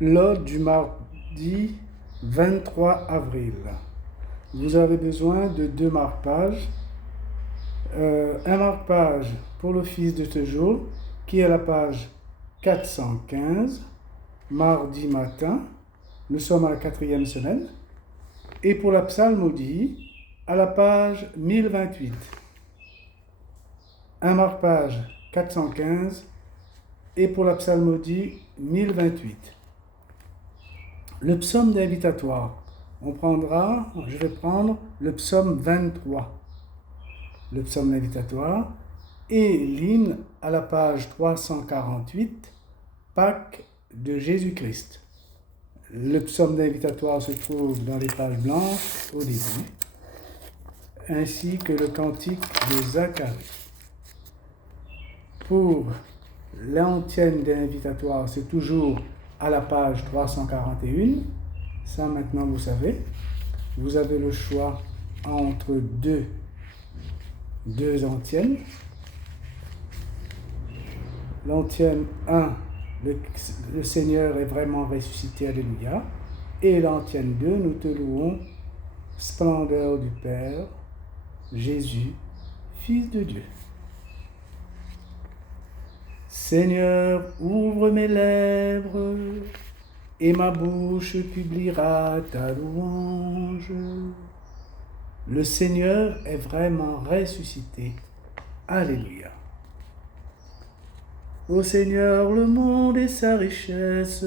L'ordre du mardi 23 avril. Vous avez besoin de 2 marque-pages. Un marque-page pour l'office de ce jour qui est à la page 415, mardi matin. Nous sommes à la 4e semaine. Et pour la psalmodie, à la page 1028. Un marque-page 415 et pour la psalmodie 1028. Le psaume d'invitatoire, je vais prendre le psaume 23, le psaume d'invitatoire, et l'hymne à la page 348, Pâques de Jésus-Christ. Le psaume d'invitatoire se trouve dans les pages blanches au début, ainsi que le cantique de Zacharie. Pour l'antienne d'invitatoire, c'est toujours à la page 341. Ça, maintenant, vous savez. Vous avez le choix entre deux antiennes. L'antienne 1, le Seigneur est vraiment ressuscité, alléluia. Et l'antienne 2, nous te louons, splendeur du Père, Jésus, Fils de Dieu. Seigneur, ouvre mes lèvres, et ma bouche publiera ta louange. Le Seigneur est vraiment ressuscité. Alléluia. Ô Seigneur, le monde et sa richesse,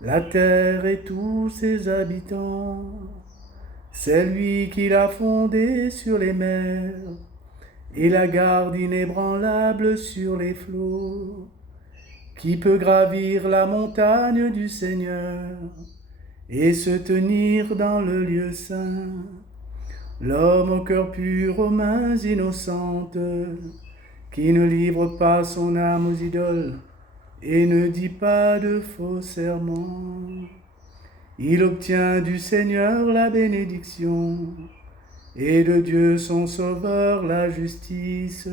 la terre et tous ses habitants, c'est lui qui l'a fondée sur les mers et la garde inébranlable sur les flots. Qui peut gravir la montagne du Seigneur et se tenir dans le lieu saint? L'homme au cœur pur, aux mains innocentes, qui ne livre pas son âme aux idoles et ne dit pas de faux serments. Il obtient du Seigneur la bénédiction et de Dieu son Sauveur la justice.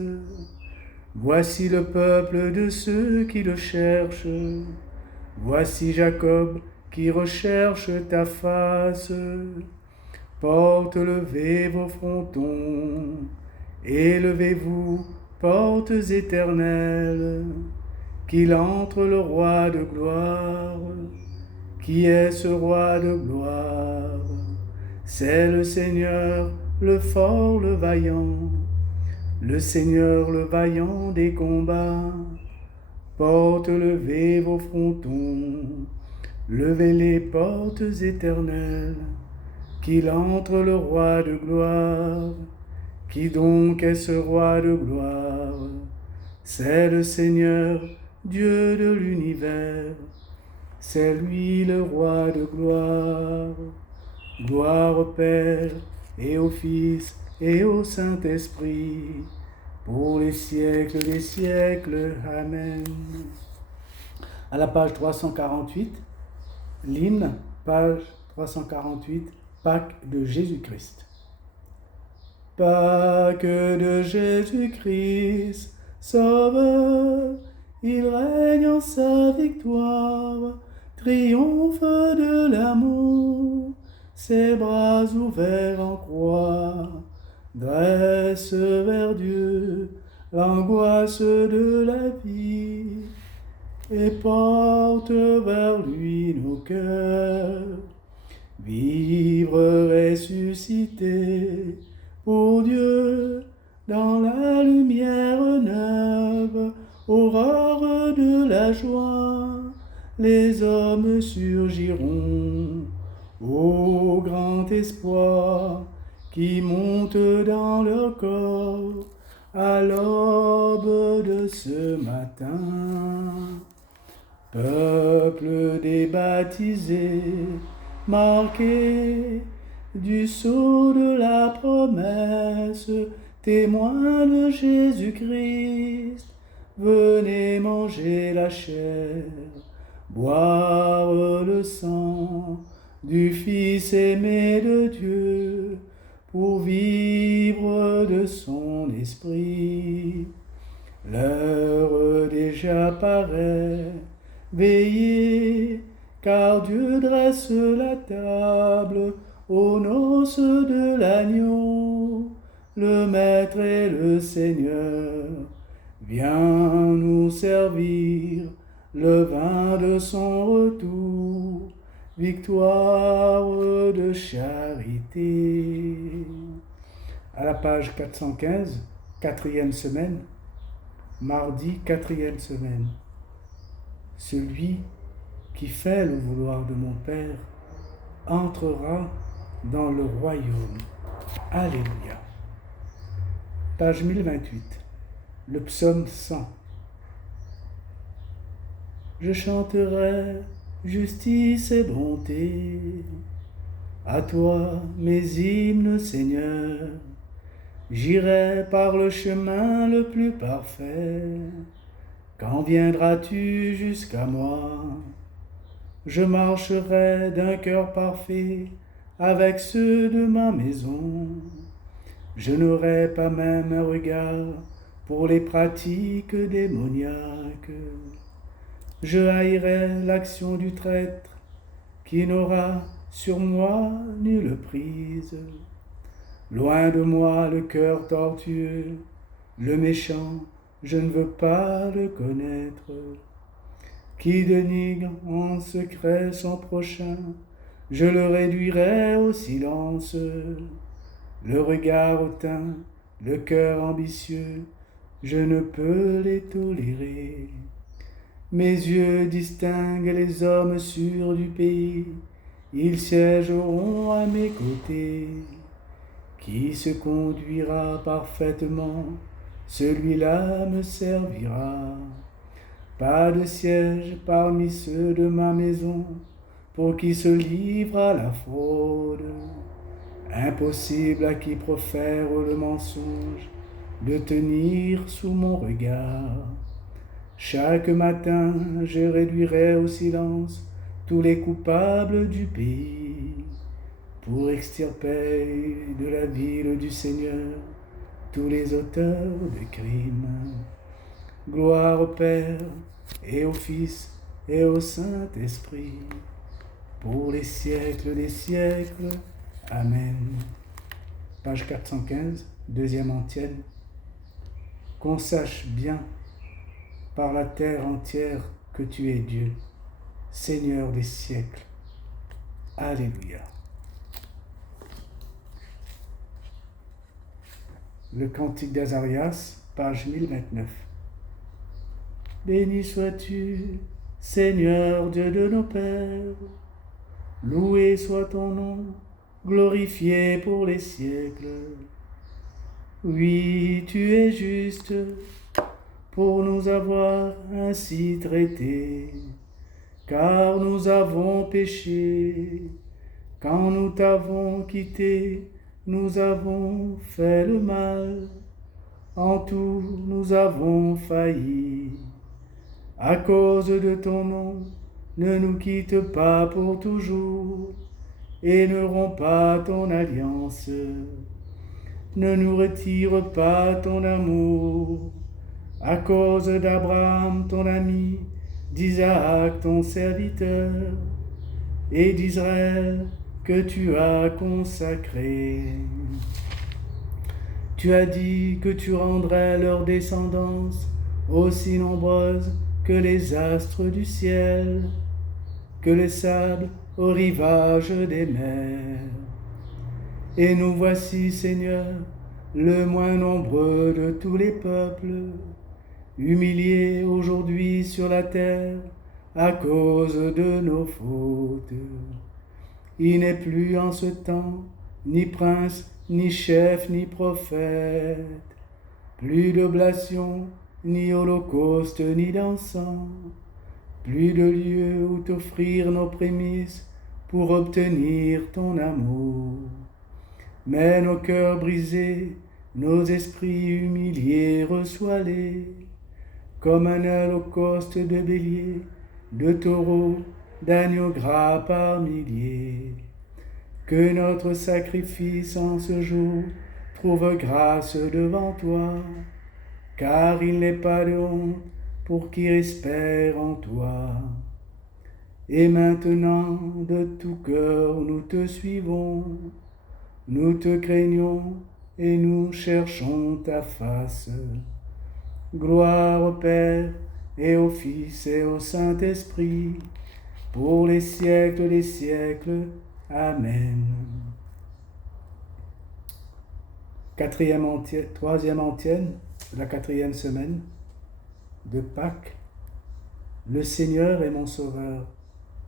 Voici le peuple de ceux qui le cherchent. Voici Jacob qui recherche ta face. Portes, levez vos frontons. Élevez-vous, portes éternelles. Qu'il entre le roi de gloire. Qui est ce roi de gloire? C'est le Seigneur, le fort, le vaillant. Le Seigneur, le vaillant des combats. Portes, levez vos frontons, levez les portes éternelles, qu'il entre le roi de gloire. Qui donc est ce roi de gloire? C'est le Seigneur, Dieu de l'univers. C'est lui le roi de gloire. Gloire au Père et au Fils et au Saint-Esprit, pour les siècles des siècles. Amen. À la page 348, l'hymne, page 348, Pâques de Jésus-Christ. Pâques de Jésus-Christ, Sauveur, il règne en sa victoire, triomphe de l'amour, ses bras ouverts en croix, dresse vers Dieu l'angoisse de la vie et porte vers lui nos cœurs. Vivre ressuscité pour Dieu dans la lumière neuve, aurore de la joie, les hommes surgiront au grand espoir qui monte dans leur corps à l'aube de ce matin. Peuple des baptisés, marqué du sceau de la promesse, témoin de Jésus-Christ, venez manger la chair, boire le sang du Fils aimé de Dieu, pour vivre de son esprit. L'heure déjà paraît, Veillez, car Dieu dresse la table aux noces de l'agneau. Le Maître et le Seigneur vient nous servir le vin de son retour, victoire de charité. À la page 415, quatrième semaine, mardi, quatrième semaine. Celui qui fait le vouloir de mon Père entrera dans le royaume. Alléluia. Page 1028, le psaume 100. Je chanterai justice et bonté, à toi mes hymnes, Seigneur. J'irai par le chemin le plus parfait. Quand viendras-tu jusqu'à moi? Je marcherai d'un cœur parfait avec ceux de ma maison. Je n'aurai pas même un regard pour les pratiques démoniaques. Je haïrai l'action du traître qui n'aura sur moi nulle prise. Loin de moi le cœur tortueux, le méchant, je ne veux pas le connaître. Qui dénigre en secret son prochain, je le réduirai au silence. Le regard hautain, le cœur ambitieux, je ne peux les tolérer. Mes yeux distinguent les hommes sûrs du pays, ils siégeront à mes côtés. Qui se conduira parfaitement, celui-là me servira. Pas de siège parmi ceux de ma maison, pour qui se livre à la fraude. Impossible à qui profère le mensonge, de tenir sous mon regard. Chaque matin, je réduirai au silence tous les coupables du pays, pour extirper de la ville du Seigneur tous les auteurs de crimes. Gloire au Père et au Fils et au Saint-Esprit, pour les siècles des siècles. Amen. Page 415, deuxième antienne. Qu'on sache bien par la terre entière que tu es Dieu, Seigneur des siècles. Alléluia. Le cantique d'Azarias, page 1029. Béni sois-tu, Seigneur Dieu de nos pères. Loué soit ton nom, glorifié pour les siècles. Oui, tu es juste pour nous avoir ainsi traités, car nous avons péché. Quand nous t'avons quitté, nous avons fait le mal. En tout, nous avons failli. À cause de ton nom, ne nous quitte pas pour toujours et ne romps pas ton alliance. Ne nous retire pas ton amour. À cause d'Abraham, ton ami, d'Isaac, ton serviteur, et d'Israël que tu as consacré. Tu as dit que tu rendrais leur descendance aussi nombreuse que les astres du ciel, que les sables au rivage des mers. Et nous voici, Seigneur, le moins nombreux de tous les peuples, humiliés aujourd'hui sur la terre à cause de nos fautes. Il n'est plus en ce temps ni prince, ni chef, ni prophète, plus d'oblation, ni holocauste, ni d'encens, plus de lieu où t'offrir nos prémices pour obtenir ton amour. Mais nos cœurs brisés, nos esprits humiliés, reçois-les, comme un holocauste de béliers, de taureaux, d'agneaux gras par milliers. Que notre sacrifice en ce jour trouve grâce devant toi, car il n'est pas de honte pour qui espère en toi. Et maintenant, de tout cœur, nous te suivons, nous te craignons et nous cherchons ta face. Gloire au Père et au Fils et au Saint-Esprit, pour les siècles des siècles. Amen. Troisième antienne, la 4e semaine de Pâques. Le Seigneur est mon Sauveur,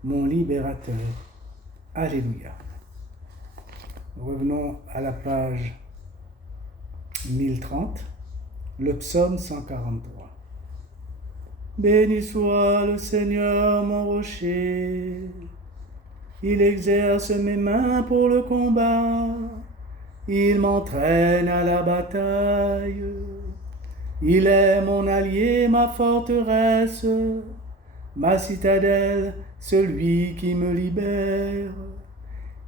mon Libérateur. Alléluia. Revenons à la page 1030, le psaume 143. Béni soit le Seigneur, mon rocher. Il exerce mes mains pour le combat. Il m'entraîne à la bataille. Il est mon allié, ma forteresse, ma citadelle, celui qui me libère.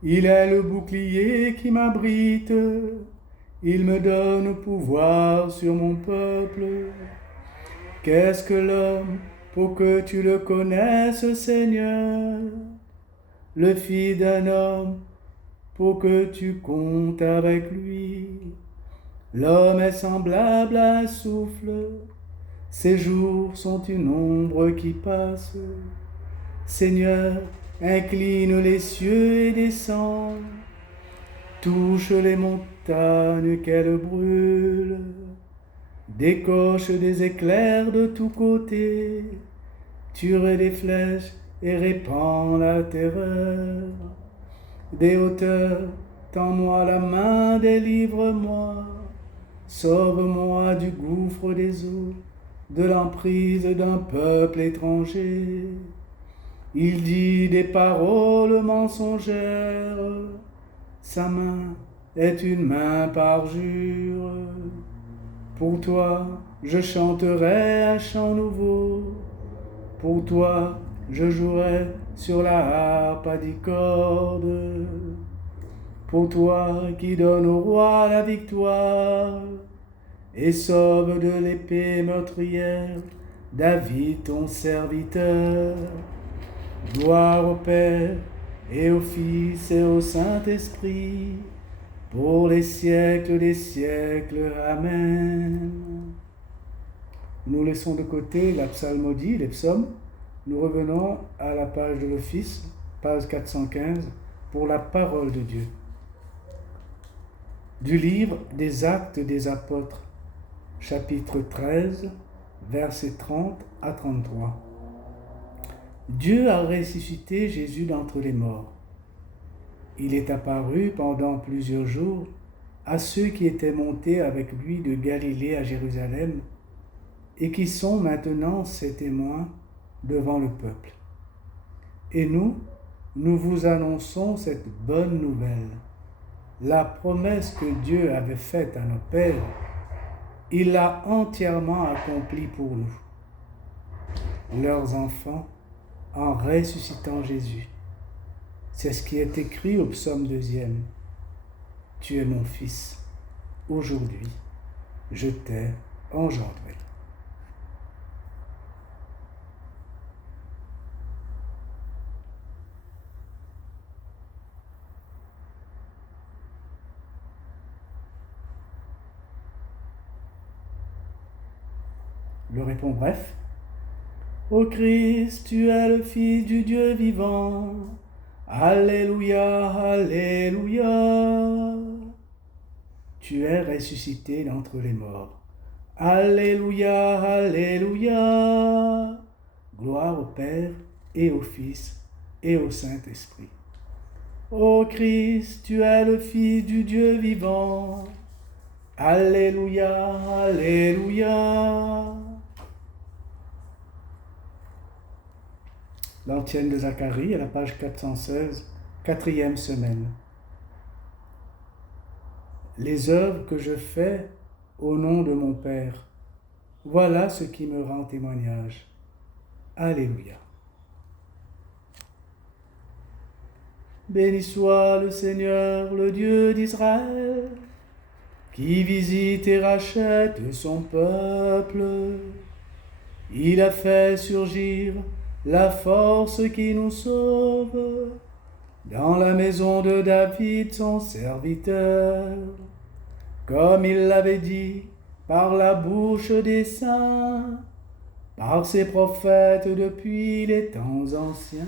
Il est le bouclier qui m'abrite. Il me donne pouvoir sur mon peuple. Qu'est-ce que l'homme pour que tu le connaisses, Seigneur? Le fils d'un homme pour que tu comptes avec lui. L'homme est semblable à un souffle, ses jours sont une ombre qui passe. Seigneur, incline les cieux et descends, touche les montagnes qu'elles brûlent, décoche des éclairs de tous côtés, tire des flèches et répand la terreur. Des hauteurs, tends-moi la main, délivre-moi, sauve-moi du gouffre des eaux, de l'emprise d'un peuple étranger. Il dit des paroles mensongères, sa main est une main parjure. Pour toi, je chanterai un chant nouveau, pour toi, je jouerai sur la harpe à 10 cordes. Pour toi qui donne au roi la victoire et sauve de l'épée meurtrière David ton serviteur. Gloire au Père et au Fils et au Saint-Esprit, pour les siècles des siècles. Amen. Nous laissons de côté la psalmodie, les psaumes. Nous revenons à la page de l'Office, page 415, pour la parole de Dieu. Du livre des Actes des Apôtres, chapitre 13, versets 30 à 33. Dieu a ressuscité Jésus d'entre les morts. Il est apparu pendant plusieurs jours à ceux qui étaient montés avec lui de Galilée à Jérusalem et qui sont maintenant ses témoins devant le peuple. Et nous vous annonçons cette bonne nouvelle. La promesse que Dieu avait faite à nos pères, il l'a entièrement accomplie pour nous, leurs enfants, en ressuscitant Jésus. C'est ce qui est écrit au psaume 2e. Tu es mon fils, aujourd'hui je t'ai engendré. Le répond bref. Ô Christ, tu es le Fils du Dieu vivant. Alléluia, Alléluia. Tu es ressuscité d'entre les morts. Alléluia, Alléluia. Gloire au Père et au Fils et au Saint-Esprit. Ô Christ, tu es le Fils du Dieu vivant. Alléluia, Alléluia. L'antienne de Zacharie à la page 416, 4e semaine. Les œuvres que je fais au nom de mon Père, voilà ce qui me rend témoignage. Alléluia. Béni soit le Seigneur, le Dieu d'Israël, qui visite et rachète son peuple. Il a fait surgir la force qui nous sauve dans la maison de David, son serviteur, comme il l'avait dit par la bouche des saints, par ses prophètes depuis les temps anciens.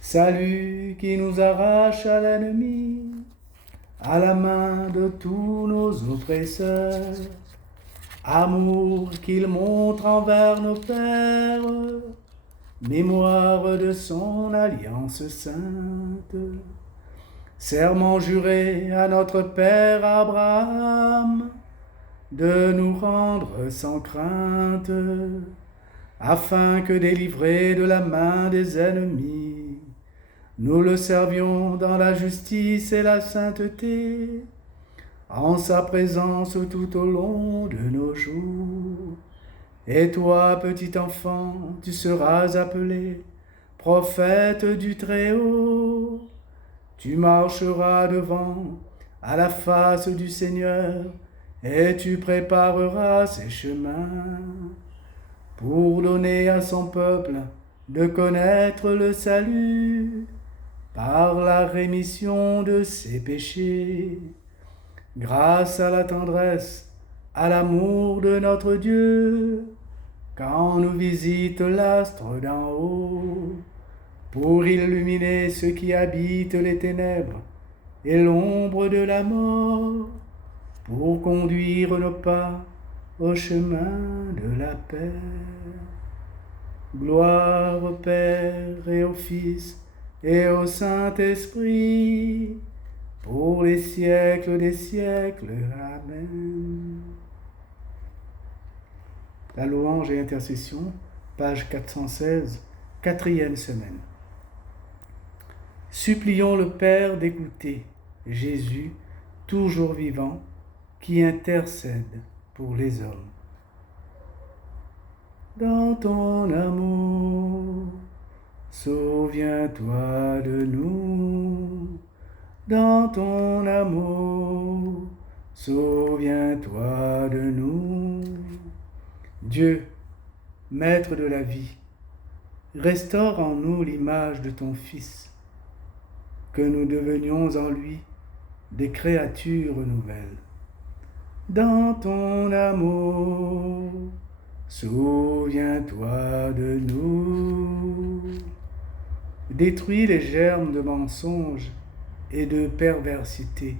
Salut qui nous arrache à l'ennemi, à la main de tous nos oppresseurs. Amour qu'il montre envers nos pères, mémoire de son alliance sainte. Serment juré à notre père Abraham, de nous rendre sans crainte, afin que délivrés de la main des ennemis, nous le servions dans la justice et la sainteté, en sa présence tout au long de nos jours. Et toi, petit enfant, tu seras appelé prophète du Très-Haut. Tu marcheras devant à la face du Seigneur, et tu prépareras ses chemins pour donner à son peuple de connaître le salut par la rémission de ses péchés, grâce à la tendresse, à l'amour de notre Dieu, quand nous visite l'astre d'en haut, pour illuminer ceux qui habitent les ténèbres et l'ombre de la mort, pour conduire nos pas au chemin de la paix. Gloire au Père et au Fils et au Saint-Esprit, pour les siècles des siècles. Amen. La louange et intercession, page 416, 4e semaine. Supplions le Père d'écouter Jésus, toujours vivant, qui intercède pour les hommes. Dans ton amour, souviens-toi de nous. Dans ton amour, souviens-toi de nous. Dieu, Maître de la vie, restaure en nous l'image de ton Fils, que nous devenions en lui des créatures nouvelles. Dans ton amour, souviens-toi de nous. Détruis les germes de mensonges et de perversité,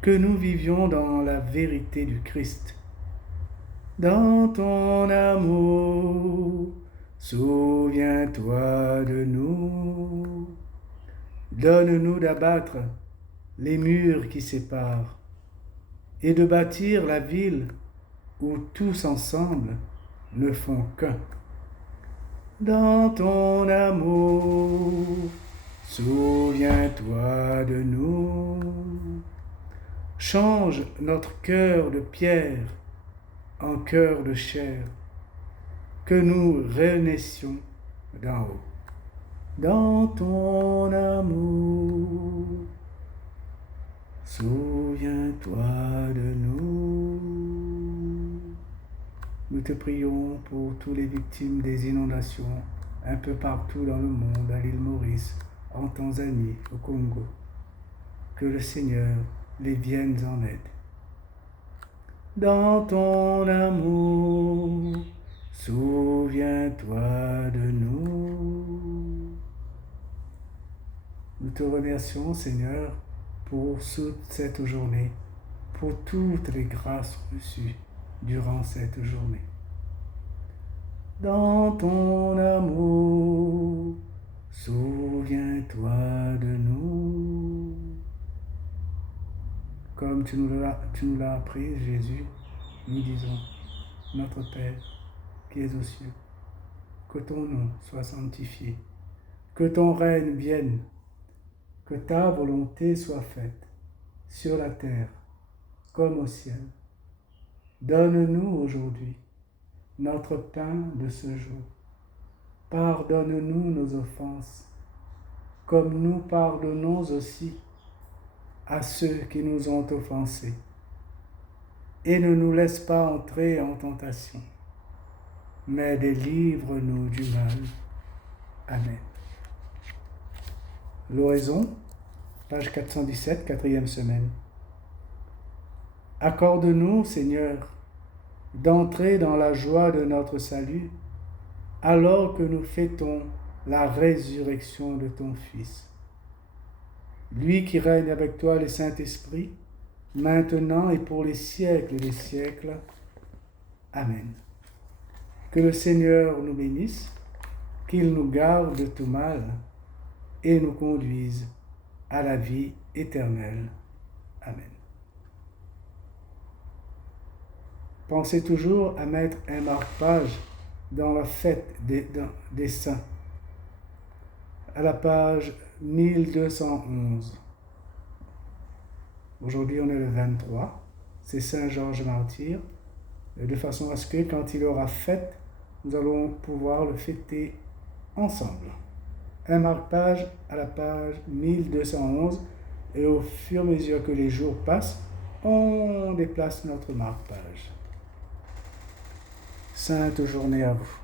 que nous vivions dans la vérité du Christ. Dans ton amour, souviens-toi de nous. Donne-nous d'abattre les murs qui séparent et de bâtir la ville où tous ensemble ne font qu'un. Dans ton amour, souviens-toi de nous. Change notre cœur de pierre en cœur de chair, que nous renaissions d'en haut. Dans ton amour, souviens-toi de nous. Nous te prions pour toutes les victimes des inondations un peu partout dans le monde, à l'île Maurice, en Tanzanie, au Congo. Que le Seigneur les vienne en aide. Dans ton amour, souviens-toi de nous. Nous te remercions, Seigneur, pour toute cette journée, pour toutes les grâces reçues durant cette journée. Dans ton amour, souviens-toi de nous. Comme tu nous l'as appris, Jésus, nous disons, notre Père qui es aux cieux, que ton nom soit sanctifié, que ton règne vienne, que ta volonté soit faite, sur la terre comme au ciel. Donne-nous aujourd'hui notre pain de ce jour. Pardonne-nous nos offenses, comme nous pardonnons aussi à ceux qui nous ont offensés. Et ne nous laisse pas entrer en tentation, mais délivre-nous du mal. Amen. L'oraison, page 417, 4e semaine. Accorde-nous, Seigneur, d'entrer dans la joie de notre salut, alors que nous fêtons la résurrection de ton Fils. Lui qui règne avec toi, le Saint-Esprit, maintenant et pour les siècles des siècles. Amen. Que le Seigneur nous bénisse, qu'il nous garde de tout mal et nous conduise à la vie éternelle. Amen. Pensez toujours à mettre un marque-page dans la fête des saints, à la page 1211. Aujourd'hui, on est le 23, c'est Saint Georges Martyr, de façon à ce que quand il aura fête, nous allons pouvoir le fêter ensemble. Un marque-page à la page 1211, et au fur et à mesure que les jours passent, on déplace notre marque-page. Sainte journée à vous.